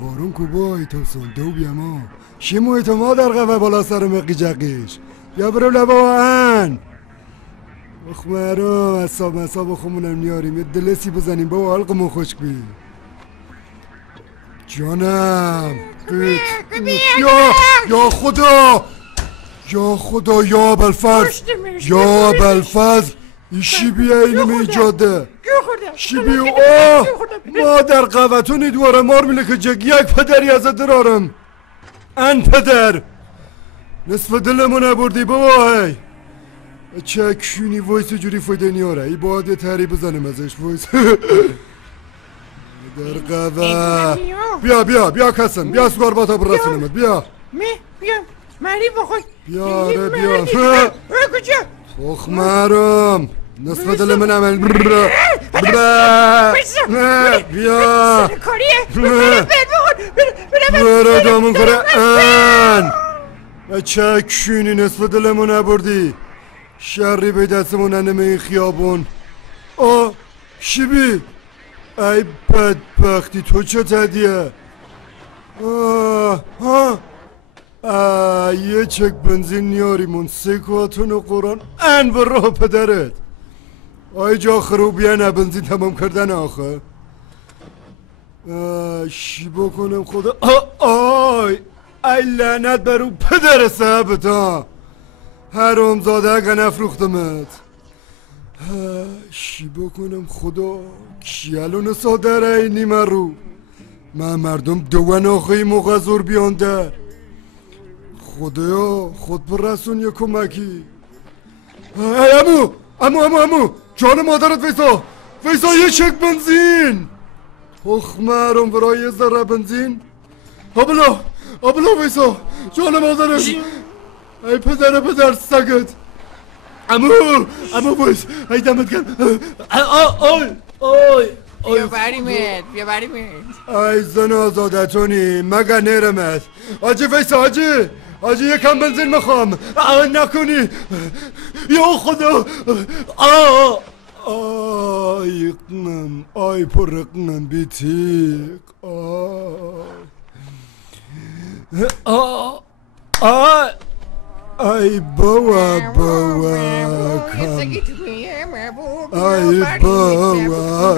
وارون کوبای تو سنده و بیاما شیموی تو ما در قوه بالا سر مقی جقیش بیا برو لبا هن اخمرم اصاب خمونم نیاریم یه دلسی بزنیم با حلقمون خشک بی جانم یا خدا یا خدا یا بلفز یا بلفز ایشی بیا اینو ایجاده شیبی اوه ما در قوتونی دواره مار میله که جگ یک پدری ازت درارم ان پدر نصف دلمو نبردی بابا هی چه کشونی وایس جوری فایده نیاره ای باید یه تری بزنم ازش وایس در قوه بیا کسم بیا سوار با تا برسونمت بیا مری بخوای بیا کجا تخمرم نصف دل من عمل بیا برا دامون کاره ان چه کشونی نصف دلمو نبردی شری به دستمون ننمه این خیابون شیبی ای بدبختی تو چه تدیه یه چک بنزین نیاریمون سکواتون و قرآن ان و راه پدرت آی جا خروبیه نه بنزین تمام کردن آخه شی بکنم خدا ای لعنت برو پدر صاحبت ها حرام زاده اگه نفروختمت شی بکنم خدا کیالون سادر اینی مرو من مردم دوان آخه موقع زور بیان در خدایا خود برسون یه کمکی امو جان مادرت ویسا یه چک بنزین تخمرم برای یه ذره بنزین آبلا ویسا جان مادرت ای پدر سگت امو ویس ای دمت گرم بیا بریمت ای زن آزادتونی مگه نیرمت آجی ویسا آجی یکم بنزین میخوام نکنی یا خدا آی پرقنم بیتیک ای بوا کم ای بوا